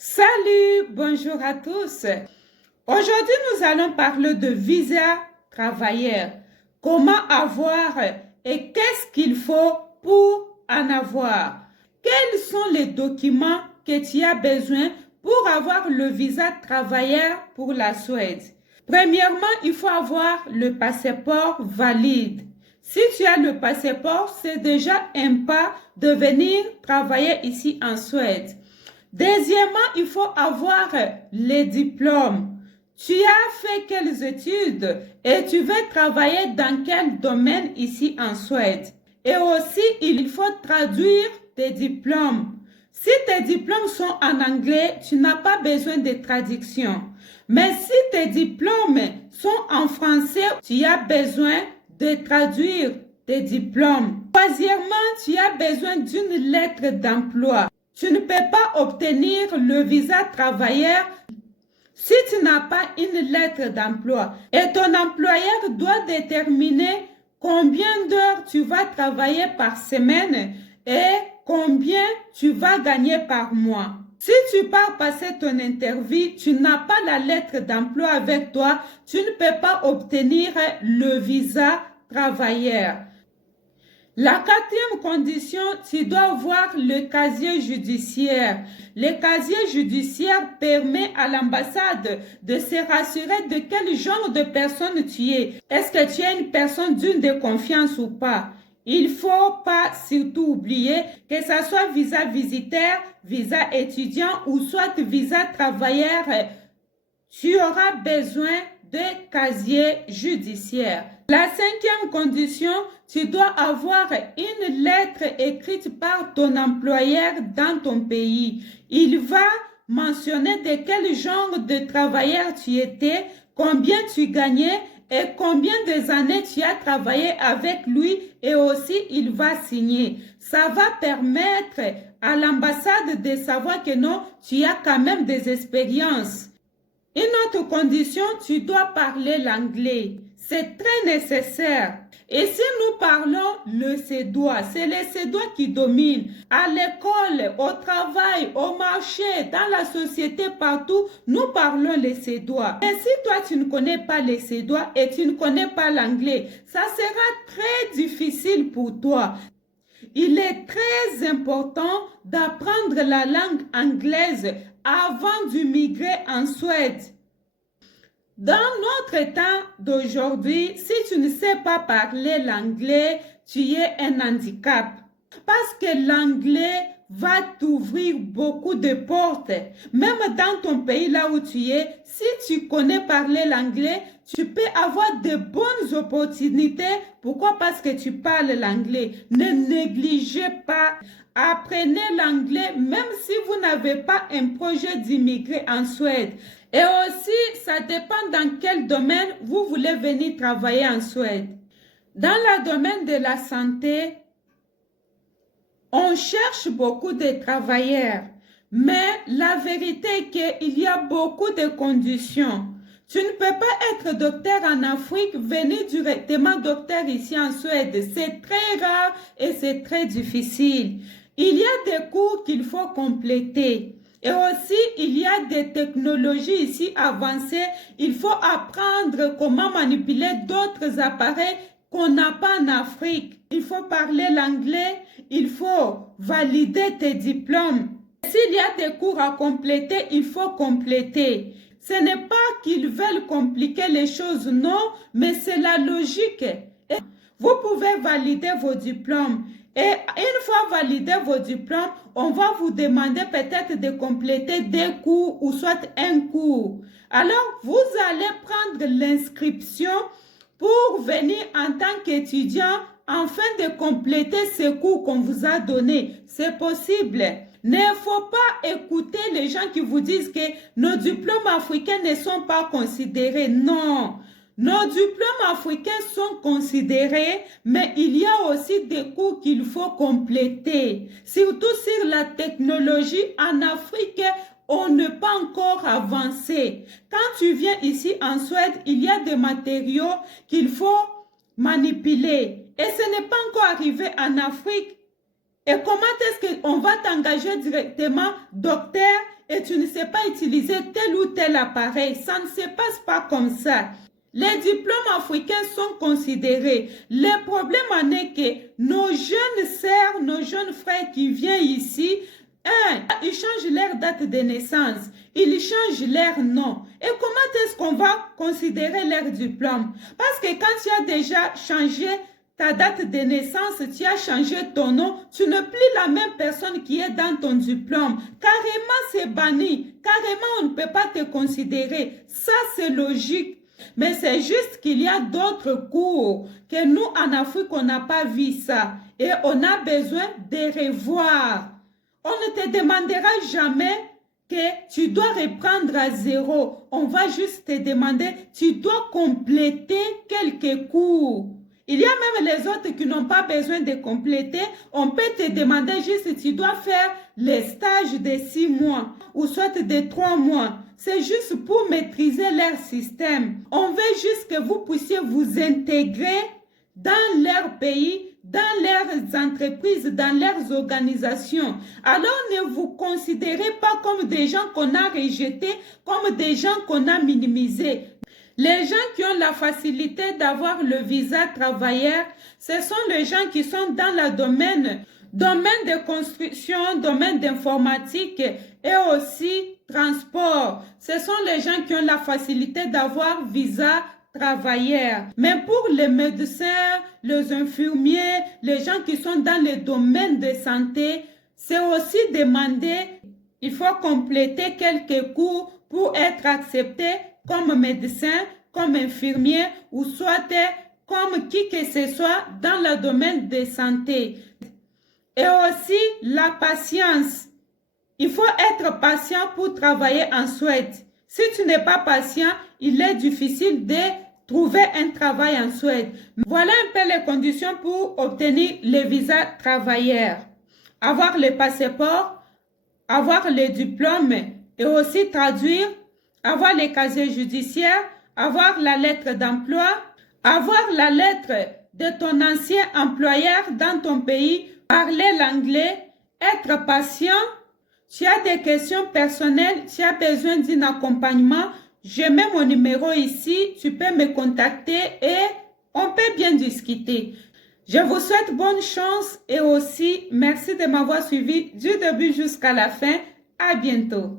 Salut, bonjour à tous. Aujourd'hui, nous allons parler de visa travailleur. Comment avoir et qu'est-ce qu'il faut pour en avoir? Quels sont les documents que tu as besoin pour avoir le visa travailleur pour la Suède? Premièrement, il faut avoir le passeport valide. Si tu as le passeport, c'est déjà un pas de venir travailler ici en Suède. Deuxièmement, il faut avoir les diplômes. Tu as fait quelles études et tu veux travailler dans quel domaine ici en Suède? Et aussi, il faut traduire tes diplômes. Si tes diplômes sont en anglais, tu n'as pas besoin de traduction. Mais si tes diplômes sont en français, tu as besoin de traduire tes diplômes. Troisièmement, tu as besoin d'une lettre d'emploi. Tu ne peux pas obtenir le visa travailleur si tu n'as pas une lettre d'emploi. Et ton employeur doit déterminer combien d'heures tu vas travailler par semaine et combien tu vas gagner par mois. Si tu pars passer ton interview, tu n'as pas la lettre d'emploi avec toi, tu ne peux pas obtenir le visa travailleur. La quatrième condition, tu dois avoir le casier judiciaire. Le casier judiciaire permet à l'ambassade de se rassurer de quel genre de personne tu es. Est-ce que tu es une personne digne de confiance ou pas? Il ne faut pas surtout oublier que ce soit visa visiteur, visa étudiant ou soit visa travailleur, tu auras besoin de casier judiciaire. La cinquième condition, tu dois avoir une lettre écrite par ton employeur dans ton pays. Il va mentionner de quel genre de travailleur tu étais, combien tu gagnais et combien d'années tu as travaillé avec lui et aussi il va signer. Ça va permettre à l'ambassade de savoir que non, tu as quand même des expériences. Une autre condition, tu dois parler l'anglais. C'est très nécessaire. Et si nous parlons le suédois, c'est le suédois qui domine. À l'école, au travail, au marché, dans la société, partout, nous parlons le suédois. Et si toi, tu ne connais pas le suédois et tu ne connais pas l'anglais, ça sera très difficile pour toi. Il est très important d'apprendre la langue anglaise avant d'immigrer en Suède. Dans notre temps d'aujourd'hui, si tu ne sais pas parler l'anglais, tu es un handicap. Parce que l'anglais va t'ouvrir beaucoup de portes. Même dans ton pays là où tu es, si tu connais parler l'anglais, tu peux avoir de bonnes opportunités. Pourquoi? Parce que tu parles l'anglais. Ne négligez pas. Apprenez l'anglais même si vous n'avez pas un projet d'immigrer en Suède. Et aussi, ça dépend dans quel domaine vous voulez venir travailler en Suède. Dans le domaine de la santé, on cherche beaucoup de travailleurs, mais la vérité est qu'il y a beaucoup de conditions. Tu ne peux pas être docteur en Afrique, venir directement docteur ici en Suède. C'est très rare et c'est très difficile. Il y a des cours qu'il faut compléter. Et aussi, il y a des technologies ici avancées. Il faut apprendre comment manipuler d'autres appareils qu'on n'a pas en Afrique. Il faut parler l'anglais. Il faut valider tes diplômes. S'il y a des cours à compléter, il faut compléter. Ce n'est pas qu'ils veulent compliquer les choses, non, mais c'est la logique. Et vous pouvez valider vos diplômes. Et une fois validé vos diplômes, on va vous demander peut-être de compléter des cours ou soit un cours. Alors, vous allez prendre l'inscription pour venir en tant qu'étudiant afin de compléter ce cours qu'on vous a donné. C'est possible. Il ne faut pas écouter les gens qui vous disent que nos diplômes africains ne sont pas considérés. Non. Nos diplômes africains sont considérés, mais il y a aussi des cours qu'il faut compléter. Surtout sur la technologie en Afrique, on n'est pas encore avancé. Quand tu viens ici en Suède, il y a des matériaux qu'il faut manipuler. Et ce n'est pas encore arrivé en Afrique. Et comment est-ce qu'on va t'engager directement docteur et et tu ne sais pas utiliser tel ou tel appareil. Ça ne se passe pas comme ça. Les diplômes africains sont considérés. Le problème en est que nos jeunes sœurs, nos jeunes frères qui viennent ici, ils changent leur date de naissance, ils changent leur nom. Et comment est-ce qu'on va considérer leur diplôme? Parce que quand tu as déjà changé ta date de naissance, tu as changé ton nom, tu n'es plus la même personne qui est dans ton diplôme. Carrément, c'est banni. Carrément, on ne peut pas te considérer. Ça, c'est logique. Mais c'est juste qu'il y a d'autres cours que nous, en Afrique, on n'a pas vu ça. Et on a besoin de revoir. On ne te demandera jamais que tu dois reprendre à zéro. On va juste te demander, tu dois compléter quelques cours. Il y a même les autres qui n'ont pas besoin de compléter. On peut te demander juste si tu dois faire les stages de 6 mois ou soit de 3 mois. C'est juste pour maîtriser leur système. On veut juste que vous puissiez vous intégrer dans leur pays, dans leurs entreprises, dans leurs organisations. Alors ne vous considérez pas comme des gens qu'on a rejetés, comme des gens qu'on a minimisés. Les gens qui ont la facilité d'avoir le visa travailleur, ce sont les gens qui sont dans le domaine de construction, domaine d'informatique et aussi transport. Ce sont les gens qui ont la facilité d'avoir visa travailleurs. Mais pour les médecins, les infirmiers, les gens qui sont dans le domaine de santé, c'est aussi demandé, il faut compléter quelques cours pour être accepté comme médecin, comme infirmier ou soit comme qui que ce soit dans le domaine de santé. Et aussi la patience. Il faut être patient pour travailler en Suède. Si tu n'es pas patient, il est difficile de trouver un travail en Suède. Voilà un peu les conditions pour obtenir le visa travailleur. Avoir le passeport, avoir le diplôme et aussi traduire, avoir les casiers judiciaires, avoir la lettre d'emploi, avoir la lettre de ton ancien employeur dans ton pays, parler l'anglais, être patient. Tu as des questions personnelles, tu as besoin d'un accompagnement, je mets mon numéro ici, tu peux me contacter et on peut bien discuter. Je vous souhaite bonne chance et aussi merci de m'avoir suivi du début jusqu'à la fin. À bientôt.